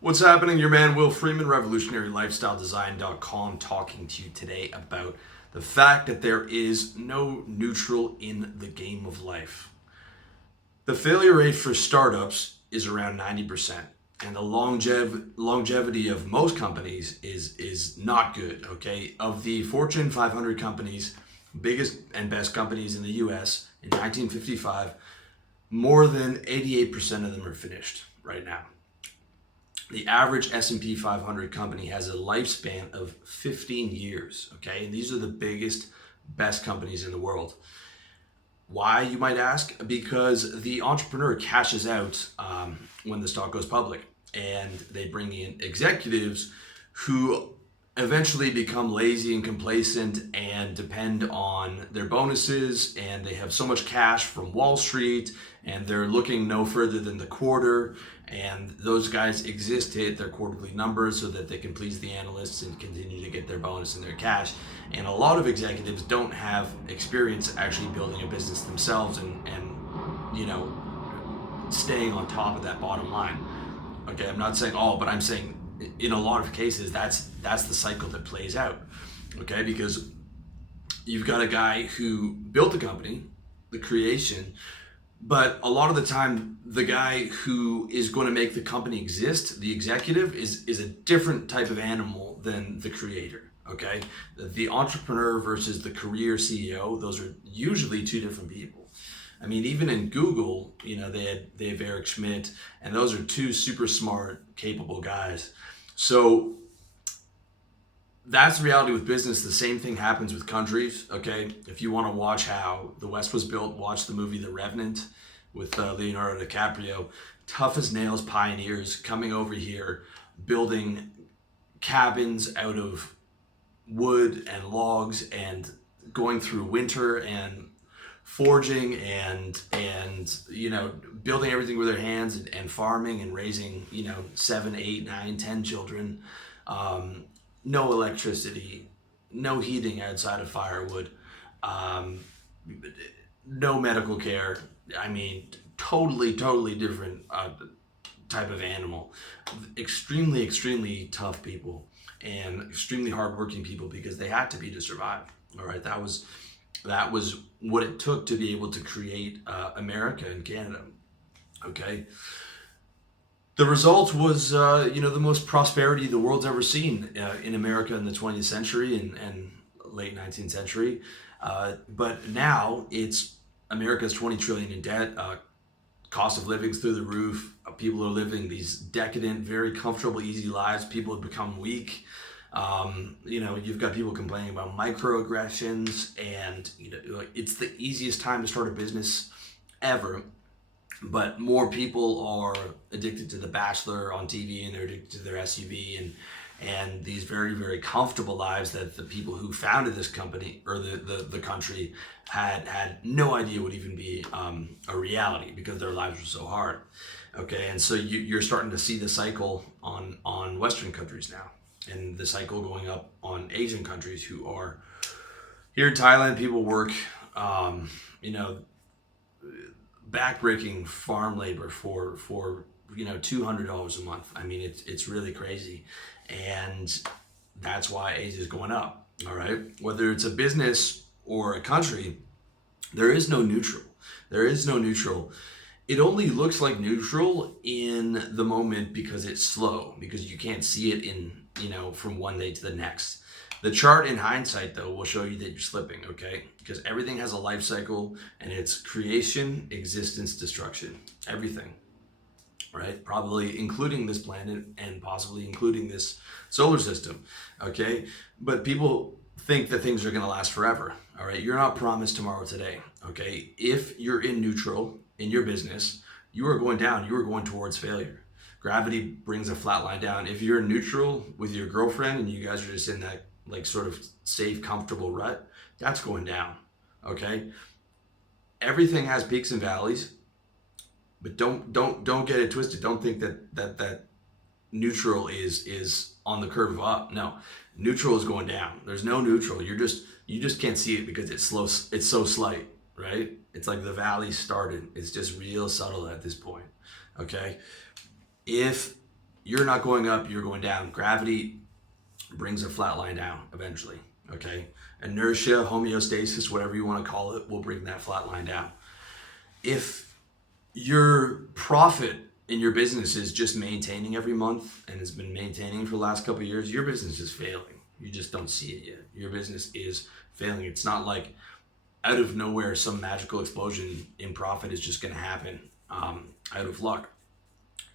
What's happening? Your man Will Freeman, revolutionarylifestyledesign.com, talking to you today about the fact that there is no neutral in the game of life. The failure rate for startups is around 90%, and the longevity of most companies is not good, okay? Of the Fortune 500 companies, biggest and best companies in the US in 1955, more than 88% of them are finished right now. The average S&P 500 company has a lifespan of 15 years, okay? And these are the biggest, best companies in the world. Why, you might ask? Because the entrepreneur cashes out when the stock goes public, and they bring in executives who eventually become lazy and complacent and depend on their bonuses, and they have so much cash from Wall Street, and they're looking no further than the quarter, and those guys exist to hit their quarterly numbers so that they can please the analysts and continue to get their bonus and their cash. And a lot of executives don't have experience actually building a business themselves and staying on top of that bottom line. Okay, I'm not saying all, but I'm saying in a lot of cases that's the cycle that plays out. Okay, because you've got a guy who built the company, the creation, but a lot of the time the guy who is going to make the company exist, the executive, is a different type of animal than the creator. Okay, the entrepreneur versus the career CEO, those are usually two different people. I mean, even in Google, they have Eric Schmidt, and those are two super smart, capable guys. So that's the reality with business. The same thing happens with countries. Okay, if you want to watch how the West was built, watch the movie The Revenant with Leonardo DiCaprio. Tough as nails pioneers coming over here, building cabins out of wood and logs, and going through winter and forging and building everything with their hands, and farming and raising 7, 8, 9, 10 children. No electricity, no heating outside of firewood, no medical care. I mean, totally different type of animal. Extremely tough people, and extremely hardworking people, because they had to be to survive. All right, that was what it took to be able to create America and Canada. Okay. The result was, the most prosperity the world's ever seen in America in the 20th century and late 19th century. But now America's 20 trillion in debt. Cost of living's through the roof. People are living these decadent, very comfortable, easy lives. People have become weak. You've got people complaining about microaggressions, and it's the easiest time to start a business ever. But more people are addicted to The Bachelor on TV, and they're addicted to their SUV and these very comfortable lives that the people who founded this company or the country had no idea would even be a reality, because their lives were so hard. Okay, and so you're starting to see the cycle on Western countries now, and the cycle going up on Asian countries who are here in Thailand. People work, backbreaking farm labor for $200 a month. I mean, it's really crazy, and that's why Asia is going up. All right, whether it's a business or a country, there is no neutral. There is no neutral. It only looks like neutral in the moment because it's slow, because you can't see it from one day to the next. The chart in hindsight, though, will show you that you're slipping, okay? Because everything has a life cycle, and it's creation, existence, destruction. Everything, right? Probably including this planet, and possibly including this solar system, okay? But people think that things are going to last forever, all right? You're not promised tomorrow today, okay? If you're in neutral in your business, you are going down. You are going towards failure. Gravity brings a flat line down. If you're neutral with your girlfriend and you guys are just in that sort of safe, comfortable rut, that's going down. Okay. Everything has peaks and valleys, but don't get it twisted. Don't think that neutral is on the curve up. No, neutral is going down. There's no neutral. You just can't see it because it's slow. It's so slight, right? It's like the valley started. It's just real subtle at this point. Okay. If you're not going up, you're going down. Gravity brings a flat line down eventually. Okay, inertia, homeostasis, whatever you want to call it, will bring that flat line down. If your profit in your business is just maintaining every month and has been maintaining for the last couple of years, your business is failing. You just don't see it yet. Your business is failing. It's not like out of nowhere some magical explosion in profit is just going to happen out of luck.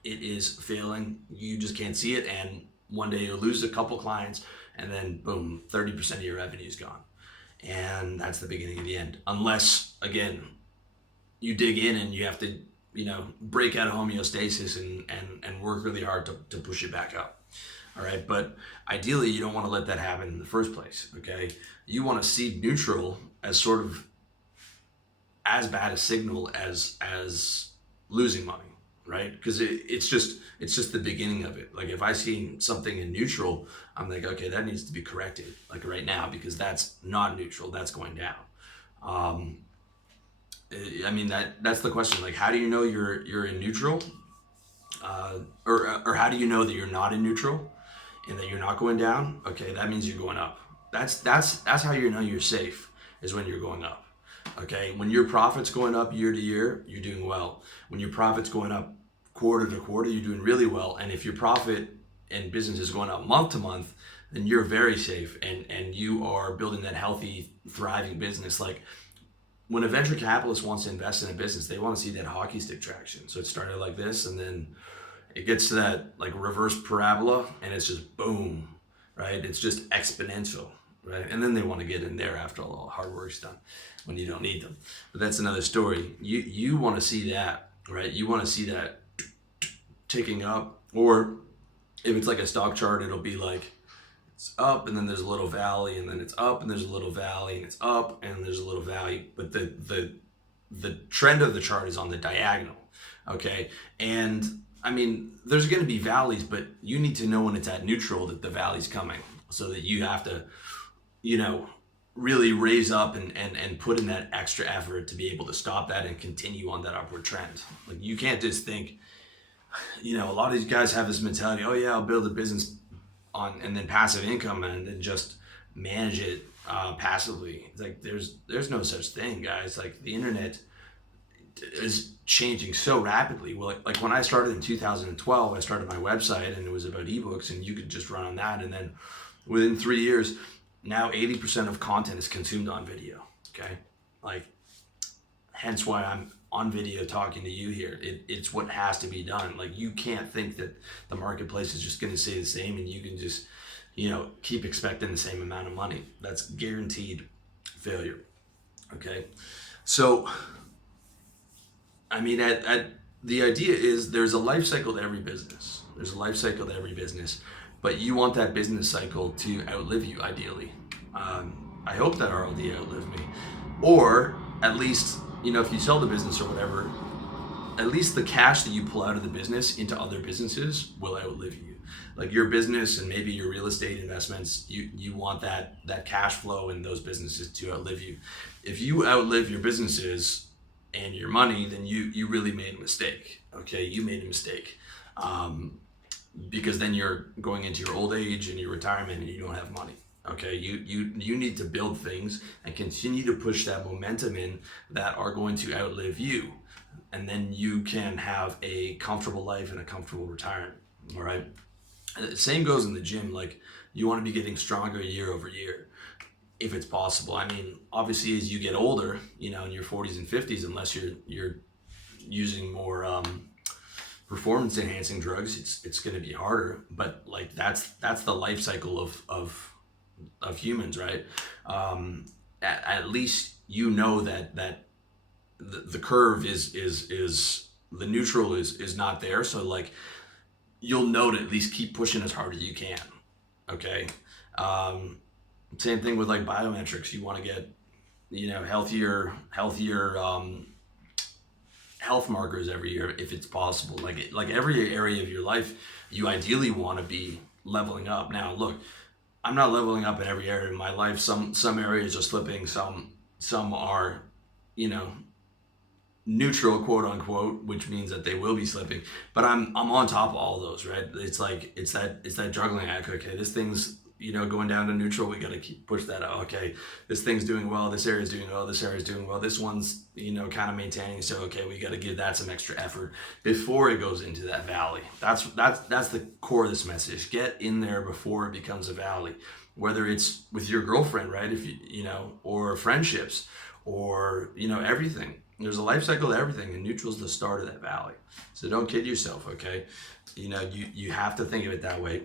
It is failing. You just can't see it, and one day you'll lose a couple clients, and then boom, 30% of your revenue is gone. And that's the beginning of the end. Unless, again, you dig in and you have to, break out of homeostasis and work really hard to push it back up. All right. But ideally, you don't want to let that happen in the first place. Okay. You want to see neutral as sort of as bad a signal as losing money. Right. Because it's just the beginning of it. Like if I see something in neutral, I'm like, okay, that needs to be corrected like right now, because that's not neutral. That's going down. I mean, that's the question. Like, how do you know you're in neutral, or how do you know that you're not in neutral, and that you're not going down? Okay, that means you're going up. That's how you know you're safe, is when you're going up. Okay, when your profit's going up year to year, you're doing well. When your profit's going up quarter to quarter, you're doing really well. And if your profit and business is going up month to month, then you're very safe, and you are building that healthy, thriving business. Like, when a venture capitalist wants to invest in a business, they want to see that hockey stick traction. So it started like this, and then it gets to that like reverse parabola, and it's just boom, right? It's just exponential, right? And then they want to get in there after all the hard work's done, when you don't need them. But that's another story. You want to see that, right? You want to see that ticking up, or if it's like a stock chart, it'll be like, it's up and then there's a little valley, and then it's up and there's a little valley, and it's up and there's a little valley. But the trend of the chart is on the diagonal. Okay. And I mean, there's going to be valleys, but you need to know when it's at neutral that the valley's coming, so that you have to, really raise up and put in that extra effort to be able to stop that and continue on that upward trend. Like, you can't just think, a lot of these guys have this mentality, oh yeah, I'll build a business on, and then passive income, and then just manage it passively. It's like, there's no such thing, guys. Like, the internet is changing so rapidly. Well, like when I started in 2012, I started my website, and it was about ebooks, and you could just run on that. And then within 3 years, now 80% of content is consumed on video. Okay. Like, hence why I'm on video talking to you here. It's what has to be done. Like, you can't think that the marketplace is just going to stay the same, and you can just, keep expecting the same amount of money. That's guaranteed failure. Okay. So, I mean, the idea is there's a life cycle to every business. There's a life cycle to every business, but you want that business cycle to outlive you, ideally. I hope that RLD outlive me, or at least, if you sell the business or whatever, at least the cash that you pull out of the business into other businesses will outlive you. Like, your business and maybe your real estate investments, you want that cash flow in those businesses to outlive you. If you outlive your businesses and your money, then you really made a mistake. Okay, you made a mistake, because then you're going into your old age and your retirement, and you don't have money. Okay, you need to build things and continue to push that momentum in that are going to outlive you, and then you can have a comfortable life and a comfortable retirement. All right. Same goes in the gym. Like, you want to be getting stronger year over year, if it's possible. I mean, obviously, as you get older, in your 40s and 50s, unless you're using more performance enhancing drugs, it's going to be harder. But like, that's the life cycle of humans, right? At least that the curve is the neutral is not there. So like, you'll know to at least keep pushing as hard as you can. Okay. Same thing with like biometrics. You want to get, healthier health markers every year, if it's possible. Like every area of your life, you ideally want to be leveling up. Now, look, I'm not leveling up in every area of my life. Some areas are slipping. Some are, neutral, quote unquote, which means that they will be slipping. But I'm on top of all those, right? It's like it's that juggling act. Okay, this thing's going down to neutral. We got to keep push that out. Okay, this thing's doing well. This area's doing well. This area's doing well. This one's kind of maintaining. So okay, we got to give that some extra effort before it goes into that valley. That's the core of this message. Get in there before it becomes a valley. Whether it's with your girlfriend, right? If or friendships, or everything. There's a life cycle to everything, and neutral is the start of that valley. So don't kid yourself, okay? You have to think of it that way,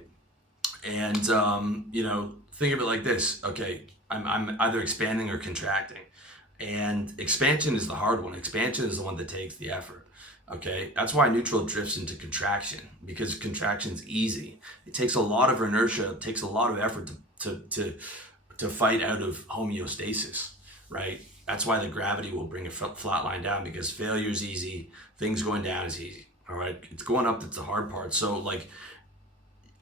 and think of it like this. Okay, I'm either expanding or contracting, and expansion is the hard one. Expansion is the one that takes the effort. Okay, that's why neutral drifts into contraction, because contraction's easy. It takes a lot of inertia. It takes a lot of effort to fight out of homeostasis, right? That's why the gravity will bring a flat line down, because failure is easy, things going down is easy. All right, it's going up that's the hard part. So like,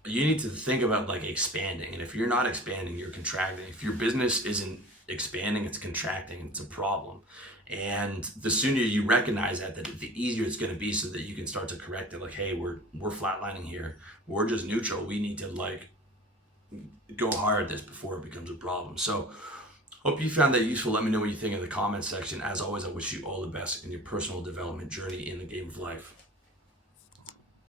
you need to think about like expanding, and if you're not expanding, you're contracting. If your business isn't expanding, it's contracting. It's a problem. And the sooner you recognize that, the easier it's going to be, so that you can start to correct it. Like, hey, we're flatlining here. We're just neutral. We need to like go hard at this before it becomes a problem. So hope you found that useful. Let me know what you think in the comments section. As always, I wish you all the best in your personal development journey in the game of life.